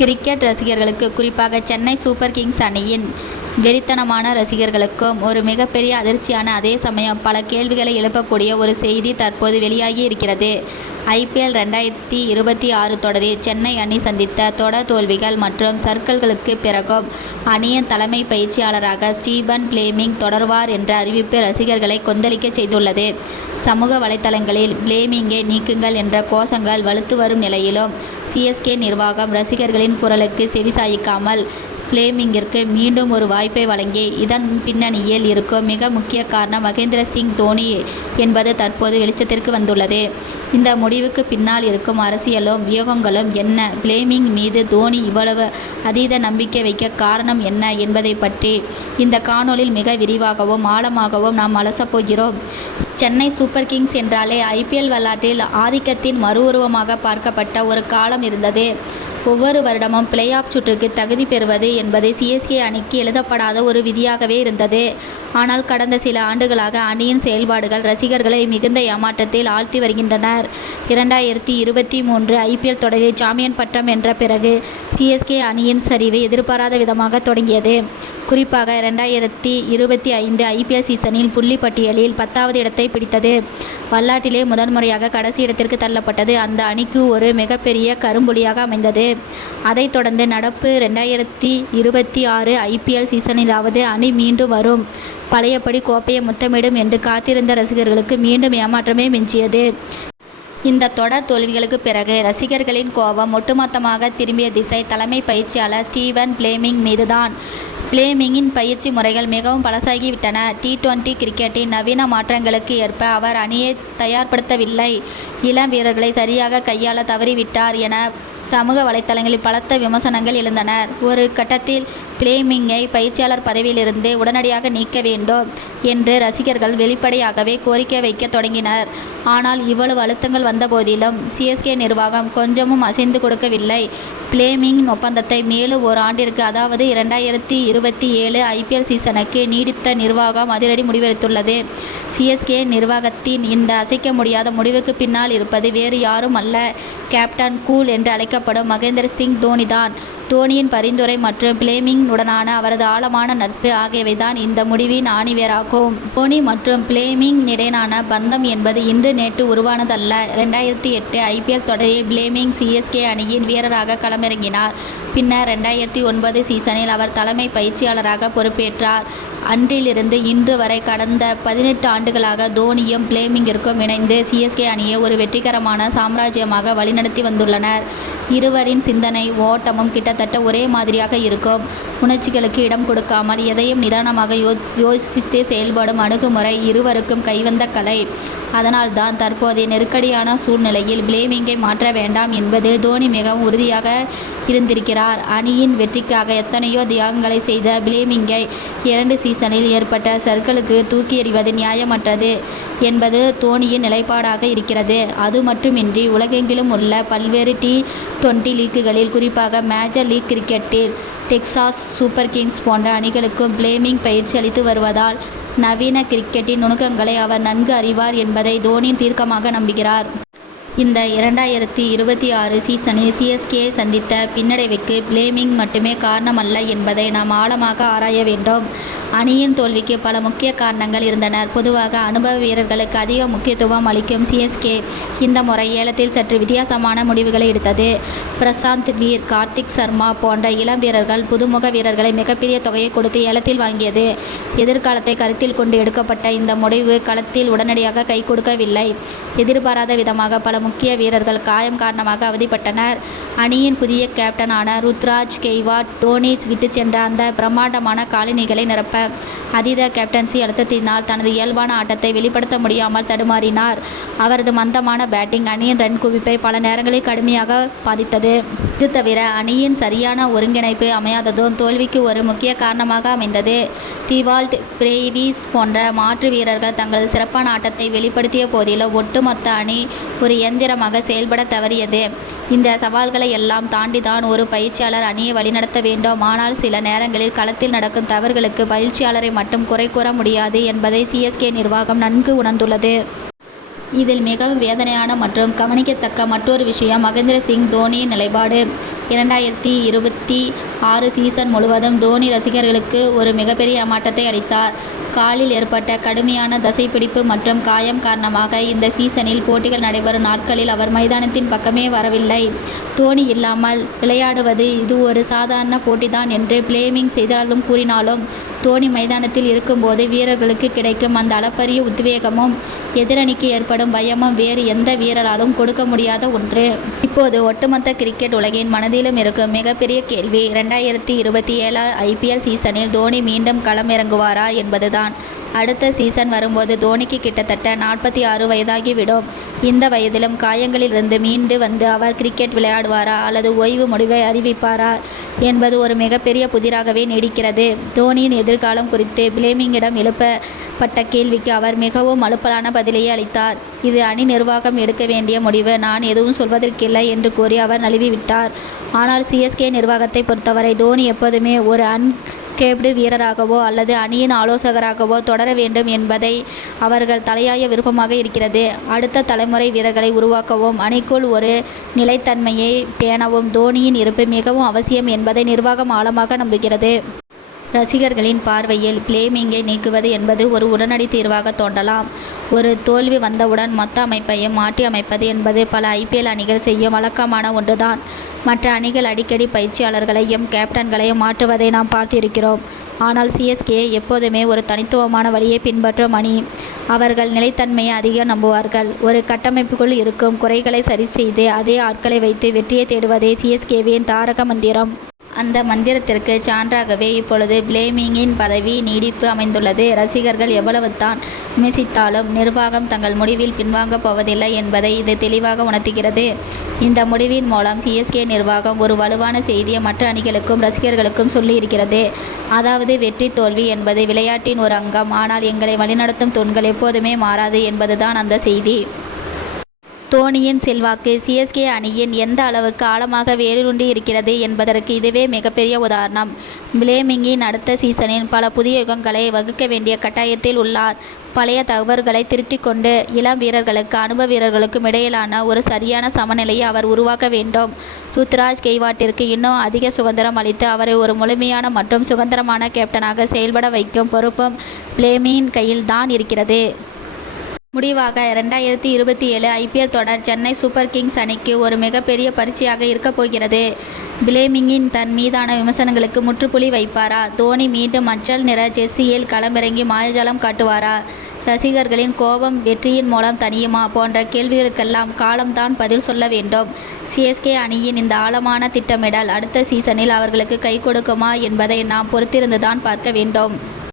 Cricket ரசிகர்களுக்கு, குறிப்பாக Chennai super Kings அணியின் வெறித்தனமான ரசிகர்களுக்கும் ஒரு மிகப்பெரிய அதிர்ச்சியான, அதே சமயம் பல கேள்விகளை எழுப்பக்கூடிய ஒரு செய்தி தற்போது வெளியாகி இருக்கிறது. IPL 2026 தொடரில் சென்னை அணி சந்தித்த தொடர் தோல்விகள் மற்றும் சர்க்கல்களுக்கு பிறகும் அணியின் தலைமை பயிற்சியாளராக ஸ்டீபன் பிளேமிங் தொடர்வார் என்ற அறிவிப்பு ரசிகர்களை கொந்தளிக்க செய்துள்ளது. சமூக வலைதளங்களில் பிளேமிங்கை நீக்குங்கள் என்ற கோஷங்கள் வலுத்து வரும் நிலையிலும், CSK நிர்வாகம் ரசிகர்களின் குரலுக்கு செவிசாய்க்காமல் பிளேமிங்கிற்கு மீண்டும் ஒரு வாய்ப்பை வழங்கி, இதன் பின்னணியில் இருக்கும் மிக முக்கிய காரணம் மகேந்திர சிங் தோனி என்பது தற்போது வெளிச்சத்திற்கு வந்துள்ளது. இந்த முடிவுக்கு பின்னால் இருக்கும் அரசியலும் வியூகங்களும் என்ன? பிளேமிங் மீது தோனி இவ்வளவு அதீத நம்பிக்கை வைக்க காரணம் என்ன என்பதை பற்றி இந்த காணொளியில் மிக விரிவாகவும் ஆழமாகவும் நாம் அலசப்போகிறோம். சென்னை சூப்பர் கிங்ஸ் என்றாலே IPL வரலாற்றில் ஆதிக்கத்தின் மறு உருவமாக பார்க்கப்பட்ட ஒரு காலம் இருந்தது. ஒவ்வொரு வருடமும் பிளே ஆஃப் சுற்றுக்கு தகுதி பெறுவது என்பது CSK அணிக்கு எழுதப்படாத ஒரு விதியாகவே இருந்தது. ஆனால் கடந்த சில ஆண்டுகளாக அணியின் செயல்பாடுகள் ரசிகர்களை மிகுந்த ஏமாற்றத்தில் ஆழ்த்தி வருகின்றனர். 2023 IPL தொடரில் சாம்பியன் பட்டம் வென்ற பிறகு CSK அணியின் சரிவு எதிர்பாராத விதமாக தொடங்கியது. குறிப்பாக 2025 IPL சீசனில் புள்ளி பட்டியலில் 10வது இடத்தை பிடித்தது. வரலாற்றிலே முதன்முறையாக கடைசி இடத்திற்கு தள்ளப்பட்டது அந்த அணிக்கு ஒரு மிகப்பெரிய கரும்புலியாக அமைந்தது. அதைத் தொடர்ந்து நடப்பு 2026 IPL சீசனிலாவது அணி மீண்டும் வரும், பழையபடி கோப்பையை முத்தமிடும் என்று காத்திருந்த ரசிகர்களுக்கு மீண்டும் ஏமாற்றமே மிஞ்சியது. இந்த தொடர் தோல்விகளுக்கு பிறகு ரசிகர்களின் கோபம் ஒட்டுமொத்தமாக திரும்பிய திசை தலைமை பயிற்சியாளர் ஸ்டீபன் பிளேமிங் மீதுதான். பிளேமிங்கின் பயிற்சி முறைகள் மிகவும் பழசாகிவிட்டன. T20 கிரிக்கெட்டின் நவீன மாற்றங்களுக்கு ஏற்ப அவர் அணியை தயார்படுத்தவில்லை, இளம் வீரர்களை சரியாக கையாள தவறிவிட்டார் என சமூக வலைதளங்களில் பலத்த விமர்சனங்கள் எழுந்தன. ஒரு கட்டத்தில் பிளேமிங்கை பயிற்சியாளர் பதவியிலிருந்து உடனடியாக நீக்க வேண்டும் என்று ரசிகர்கள் வெளிப்படையாகவே கோரிக்கை வைக்க தொடங்கினர். ஆனால் இவ்வளவு அழுத்தங்கள் வந்த போதிலும் CSK நிர்வாகம் கொஞ்சமும் அசைந்து கொடுக்கவில்லை. பிளேமிங் ஒப்பந்தத்தை மேலும் ஒரு ஆண்டிற்கு, அதாவது 2027 IPL சீசனுக்கு நீடித்த நிர்வாகம் அதிரடி முடிவெடுத்துள்ளது. CSK நிர்வாகத்தின் இந்த அசைக்க முடியாத முடிவுக்கு பின்னால் இருப்பது வேறு யாரும் அல்ல, கேப்டன் கூல் என்று அழைக்கப்படும் மகேந்திர சிங் தோனி தான். தோனியின் பரிந்துரை மற்றும் பிளேமிங் உடனான அவரது ஆழமான நட்பு ஆகியவைதான் இந்த முடிவின் ஆணிவேராகும். தோனி மற்றும் பிளேமிங் இடையிலான பந்தம் என்பது இன்று நேற்று உருவானதல்ல. 2008 IPL தொடரில் பிளேமிங் CSK அணியின் வீரராக களமிறங்கினார். பின்னர் 2009 சீசனில் அவர் தலைமை பயிற்சியாளராக பொறுப்பேற்றார். அன்றிலிருந்து இன்று வரை கடந்த 18 ஆண்டுகளாக தோனியும் பிளேமிங்கிற்கும் இணைந்து CSK அணியை ஒரு வெற்றிகரமான சாம்ராஜ்யமாக வழிநடத்தி வந்துள்ளனர். இருவரின் சிந்தனை ஓட்டமும் கிட்டத்தட்ட ஒரே மாதிரியாக இருக்கும். உணர்ச்சிகளுக்கு இடம் கொடுக்காமல் எதையும் நிதானமாக யோசித்து செயல்படும் அணுகுமுறை இருவருக்கும் கைவந்த கலை. அதனால்தான் தற்போதைய நெருக்கடியான சூழ்நிலையில் பிளேமிங்கை மாற்ற வேண்டாம் என்பதில் தோனி மிகவும் உறுதியாக இருந்திருக்கிறார். அணியின் வெற்றிக்காக எத்தனையோ தியாகங்களை செய்த பிளேமிங்கை 2 சீசனில் ஏற்பட்ட சர்க்கலுக்கு தூக்கி எறிவது நியாயமற்றது என்பது தோனியின் நிலைப்பாடாக இருக்கிறது. அது மட்டுமின்றி உலகெங்கிலும் உள்ள பல்வேறு T20 லீக்குகளில், குறிப்பாக மேஜர் லீக் கிரிக்கெட்டில் டெக்சாஸ் சூப்பர் கிங்ஸ் போன்ற அணிகளுக்கும் பிளேமிங் பயிற்சி அளித்து வருவதால் நவீன கிரிக்கெட்டின் நுணுக்கங்களை அவர் நன்கு அறிவார் என்பதை தோனி தீர்க்கமாக நம்புகிறார். இந்த 2026 சீசனில் CSK சந்தித்த பின்னடைவுக்கு பிளேமிங் மட்டுமே காரணமல்ல என்பதை நாம் ஆழமாக ஆராய வேண்டும். அணியின் தோல்விக்கு பல முக்கிய காரணங்கள் இருந்தன. பொதுவாக அனுபவ வீரர்களுக்கு அதிக முக்கியத்துவம் அளிக்கும் CSK இந்த முறை ஏலத்தில் சற்று வித்தியாசமான முடிவுகளை எடுத்தது. பிரசாந்த் வீர், கார்த்திக் சர்மா போன்ற இளம் வீரர்கள், புதுமுக வீரர்களை மிகப்பெரிய தொகையை கொடுத்து ஏலத்தில் வாங்கியது. எதிர்காலத்தை கருத்தில் கொண்டு எடுக்கப்பட்ட இந்த முடிவு களத்தில் உடனடியாக கை கொடுக்கவில்லை. எதிர்பாராத விதமாக பல முக்கிய வீரர்கள் காயம் காரணமாக அவதிப்பட்டனர். அணியின் புதிய கேப்டனான ருத்ராஜ் கெய்வாட் தோனி விட்டு சென்ற அந்த பிரம்மாண்டமான காலணிகளை நிரப்ப அதீத கேப்டன்சி அழுத்தத்தினால் தனது இயல்பான ஆட்டத்தை வெளிப்படுத்த முடியாமல் தடுமாறினார். அவரது மந்தமான பேட்டிங் அணியின் ரன் குவிப்பை பல நேரங்களில் கடுமையாக பாதித்தது. இது தவிர அணியின் சரியான ஒருங்கிணைப்பு அமையாததும் தோல்விக்கு ஒரு முக்கிய காரணமாக அமைந்தது. டிவால்ட், பிரேவிஸ் போன்ற மாற்று வீரர்கள் தங்களது சிறப்பான ஆட்டத்தை வெளிப்படுத்திய போதிலும் ஒட்டுமொத்த அணி ஒரு இயந்திரமாக செயல்பட தவறியது. இந்த சவால்களை எல்லாம் தாண்டிதான் ஒரு பயிற்சியாளர் அணியை வழிநடத்த வேண்டும். ஆனால் சில நேரங்களில் களத்தில் நடக்கும் தவறுகளுக்கு பயிற்சியாளரை மட்டும் குறை கூற முடியாது என்பதை CSK நிர்வாகம் நன்கு உணர்ந்துள்ளது. இதில் மிகவும் வேதனையான மற்றும் கவனிக்கத்தக்க மற்றொரு விஷயம் மகேந்திர சிங் தோனியின் நிலைப்பாடு. 2026 சீசன் முழுவதும் தோனி ரசிகர்களுக்கு ஒரு மிகப்பெரிய ஏமாற்றத்தை அளித்தார். காலில் ஏற்பட்ட கடுமையான தசைப்பிடிப்பு மற்றும் காயம் காரணமாக இந்த சீசனில் போட்டிகள் நடைபெறும் நாட்களில் அவர் மைதானத்தின் பக்கமே வரவில்லை. தோனி இல்லாமல் விளையாடுவது இது ஒரு சாதாரண போட்டிதான் என்று பிளேமிங் செய்தாலும் கூறினாலும், தோனி மைதானத்தில் இருக்கும்போது வீரர்களுக்கு கிடைக்கும் அந்த அளப்பரிய உத்வேகமும் எதிரணிக்கு ஏற்படும் பயமும் வேறு எந்த வீரராலும் கொடுக்க முடியாத ஒன்று. இப்போது ஒட்டுமொத்த கிரிக்கெட் உலகின் மனதிலும் இருக்கும் மிகப்பெரிய கேள்வி 2027 IPL சீசனில் தோனி மீண்டும் களம் இறங்குவாரா என்பதுதான். அடுத்த சீசன் வரும்போது தோனிக்கு கிட்டத்தட்ட 46 வயதாகிவிடும். இந்த வயதிலும் காயங்களிலிருந்து மீண்டு வந்து அவர் கிரிக்கெட் விளையாடுவாரா அல்லது ஓய்வு முடிவை அறிவிப்பாரா என்பது ஒரு மிகப்பெரிய புதிராகவே நீடிக்கிறது. தோனியின் எதிர்காலம் குறித்து பிளேமிங்கிடம் எழுப்பப்பட்ட கேள்விக்கு அவர் மிகவும் அலுப்பலான பதிலையே அளித்தார். இது அணி நிர்வாகம் எடுக்க வேண்டிய முடிவு, நான் எதுவும் சொல்வதற்கில்லை என்று கூறி அவர் நழுவிவிட்டார். ஆனால் CSK நிர்வாகத்தை பொறுத்தவரை தோனி எப்போதுமே ஒரு கேப்டு வீரராகவோ அல்லது அணியின் ஆலோசகராகவோ தொடர வேண்டும் என்பதை அவர்கள் தலையாய விருப்பமாக இருக்கிறது. அடுத்த தலைமுறை வீரர்களை உருவாக்கவும் அணிக்குள் ஒரு நிலைத்தன்மையை பேணவும் தோனியின் இருப்பு மிகவும் அவசியம் என்பதை நிர்வாகம் ஆழமாக நம்புகிறது. ரசிகர்களின் பார்வையில் பிளேமிங்கை நீக்குவது என்பது ஒரு உடனடி தீர்வாக தோன்றலாம். ஒரு தோல்வி வந்தவுடன் மொத்த அமைப்பையும் மாற்றி அமைப்பது என்பது பல IPL அணிகள் செய்யும் வழக்கமான ஒன்றுதான். மற்ற அணிகள் அடிக்கடி பயிற்சியாளர்களையும் கேப்டன்களையும் மாற்றுவதை நாம் பார்த்திருக்கிறோம். ஆனால் CSK எப்போதுமே ஒரு தனித்துவமான வழியை பின்பற்றும் அணி. அவர்கள் நிலைத்தன்மையை அதிகம் நம்புவார்கள். ஒரு கட்டமைப்புக்குள் இருக்கும் குறைகளை சரி செய்து அதே ஆட்களை வைத்து வெற்றியை தேடுவதே CSKவின் தாரக மந்திரம். அந்த மந்திரத்திற்கு சான்றாகவே இப்பொழுது பிளேமிங்கின் பதவி நீடிப்பு அமைந்துள்ளது. ரசிகர்கள் எவ்வளவுதான் விமர்சித்தாலும் நிர்வாகம் தங்கள் முடிவில் பின்வாங்கப் போவதில்லை என்பதை இது தெளிவாக உணர்த்துகிறது. இந்த முடிவின் மூலம் CSK நிர்வாகம் ஒரு வலுவான செய்தியை மற்ற அணிகளுக்கும் ரசிகர்களுக்கும் சொல்லியிருக்கிறது. அதாவது வெற்றி தோல்வி என்பது விளையாட்டின் ஒரு அங்கம், ஆனால் எங்களை வழிநடத்தும் தூண்கள் எப்போதுமே மாறாது என்பதுதான் அந்த செய்தி. தோனியின் செல்வாக்கு CSK அணியின் எந்த அளவுக்கு ஆழமாக வேரூன்றி இருக்கிறது என்பதற்கு இதுவே மிகப்பெரிய உதாரணம். பிளேமிங்கின் அடுத்த சீசனில் பல புதிய யுகங்களை வகுக்க வேண்டிய கட்டாயத்தில் உள்ளார். பழைய தவறுகளை திருத்திக் கொண்டு இளம் வீரர்களுக்கு அனுபவ வீரர்களுக்கும் இடையிலான ஒரு சரியான சமநிலையை அவர் உருவாக்க வேண்டும். ருத்ராஜ் கெய்வாட்டிற்கு இன்னும் அதிக சுதந்திரம் அளித்து அவரை ஒரு முழுமையான மற்றும் சுதந்திரமான கேப்டனாக செயல்பட வைக்கும் பொறுப்பும் பிளேமிங்கின் கையில் தான் இருக்கிறது. முடிவாக 2027 IPL தொடர் சென்னை சூப்பர் கிங்ஸ் அணிக்கு ஒரு மிகப்பெரிய பரீட்சையாக இருக்கப் போகிறது. பிளேமிங்கின் தன் மீதான விமர்சனங்களுக்கு முற்றுப்புள்ளி வைப்பாரா? தோனி மீண்டும் மஞ்சள் நிற ஜெர்சியில் களமிறங்கி மாயாஜாலம் காட்டுவாரா? ரசிகர்களின் கோபம் வெற்றியின் மூலம் தணியுமா போன்ற கேள்விகளுக்கெல்லாம் காலம்தான் பதில் சொல்ல வேண்டும். CSK அணியின் இந்த ஆழமான திட்டமிடல் அடுத்த சீசனில் அவர்களுக்கு கை கொடுக்குமா என்பதை நாம் பொறுத்திருந்துதான் பார்க்க வேண்டும்.